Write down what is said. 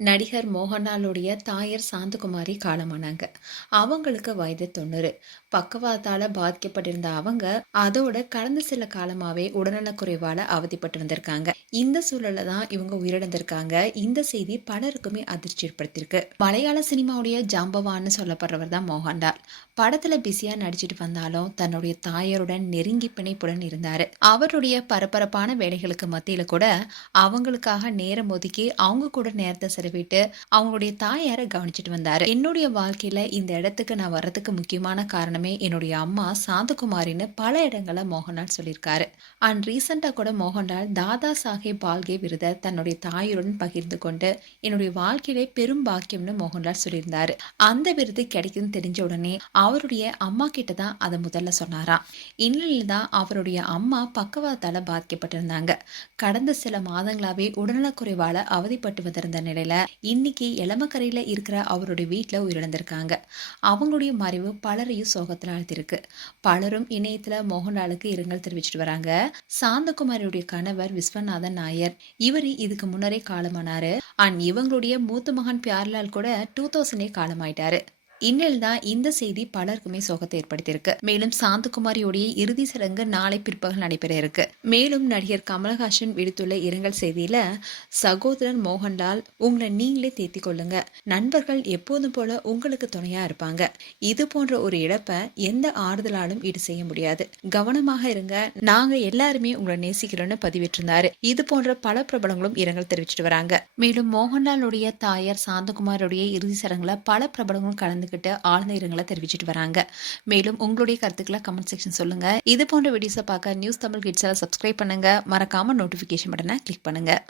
நடிகர் மோகன்லாலுடைய தாயார் சாந்தகுமாரி காலமானாங்க. அவங்களுக்கு வயது 90. பக்கவாதால பாதிக்கப்பட்டிருந்த அவங்க அதோட கடந்த சில காலமாவே உடல்நலக்குறைவால அவதிப்பட்டு வந்திருக்காங்க. இந்த சூழல்ல தான் இவங்க உயிரிழந்திருக்காங்க. இந்த செய்தி பலருக்குமே அதிர்ச்சி ஏற்படுத்தியிருக்கு. மலையாள சினிமாவுடைய ஜாம்பவான்னு சொல்லப்படுறவர் தான் மோகன்லால். படத்துல பிஸியா நடிச்சிட்டு வந்தாலும் தன்னுடைய தாயாருடன் நெருங்கி பிணைப்புடன் இருந்தாரு. அவருடைய பரபரப்பான வேலைகளுக்கு மத்தியில கூட அவங்களுக்காக நேரம் ஒதுக்கி அவங்க கூட நேரத்தை செலவிட்டு அவங்களுடைய தாயாரை கவனிச்சிட்டு வந்தாரு. என்னுடைய வாழ்க்கையில இந்த இடத்துக்கு நான் வர்றதுக்கு முக்கியமான காரணமே என்னுடைய அம்மா சாந்தகுமாரின்னு பல இடங்கள்ல மோகன்லால் சொல்லியிருக்காரு. அண்ட் ரீசெண்டா கூட மோகன்லால் தாதா சாஹேப் பால்கே விருதை தன்னுடைய தாயுடன் பகிர்ந்து கொண்டு என்னுடைய வாழ்க்கையிலே பெரும் பாக்கியம்னு மோகன்லால் சொல்லியிருந்தாரு. அந்த விருது கிடைக்குதுன்னு தெரிஞ்ச உடனே அவருடைய அம்மா கிட்ட தான் அதை முதல்ல சொன்னாராம். இந்நிலையில தான் அவருடைய அம்மா பக்கவாதால பாதிக்கப்பட்டிருந்தாங்க. கடந்த சில மாதங்களாவே உடல்நலக்குறைவால அவதிப்பட்டு வந்திருந்த நிலையில இன்னைக்கு எலமக்கரையில இருக்கிற அவருடைய வீட்டுல உயிரிழந்திருக்காங்க. அவங்களுடைய மறைவு பலரையும் சோகத்துல ஆழ்த்திருக்கு. பலரும் இணையத்துல மோகன்லாலுக்கு இரங்கல் தெரிவிச்சிட்டு வராங்க. சாந்தகுமாரியுடைய கணவர் விஸ்வநாதன் நாயர் இவரு இதுக்கு முன்னரே காலமானாரு. அண்ட் இவங்களுடைய மூத்த மகன் பியார்லால் கூட 2000 காலமாயிட்டாரு. இந்நிலையில் தான் இந்த செய்தி பலருக்குமே சோகத்தை ஏற்படுத்தியிருக்கு. மேலும் சாந்தகுமாரியுடைய இறுதி சடங்கு நாளை பிற்பகல் நடைபெற இருக்கு. மேலும் நடிகர் கமலஹாசன் விடுத்துள்ள இரங்கல் செய்தியில, சகோதரன் மோகன்லால், உங்களை நீங்களே தேத்திக் கொள்ளுங்க. நண்பர்கள் எப்போதும் போல உங்களுக்கு துணையா இருப்பாங்க. இது போன்ற ஒரு இழப்பை எந்த ஆறுதலாலும் ஈடு செய்ய முடியாது. கவனமாக இருங்க. நாங்க எல்லாருமே உங்களை நேசிக்கிறோம்னு பதிவிட்டிருந்தாரு. இது போன்ற பல பிரபலங்களும் இரங்கல் தெரிவிச்சிட்டு வராங்க. மேலும் மோகன்லாலுடைய தாயார் சாந்தகுமாருடைய இறுதி சடங்குல பல பிரபலங்களும் கலந்துகிட்டு ஆழ்ந்த இரங்கலை தெரிவிச்சிட்டு வராங்க. மேலும் உங்களுடைய கருத்துக்களை கமெண்ட் செக்ஷன் சொல்லுங்க. இது போன்ற வீடியோஸை பார்க்க நியூஸ் தமிழ் கிட்ஸை சப்ஸ்கிரைப் பண்ணுங்க. மறக்காம நோட்டிபிகேஷன் பட்டனை கிளிக் பண்ணுங்க.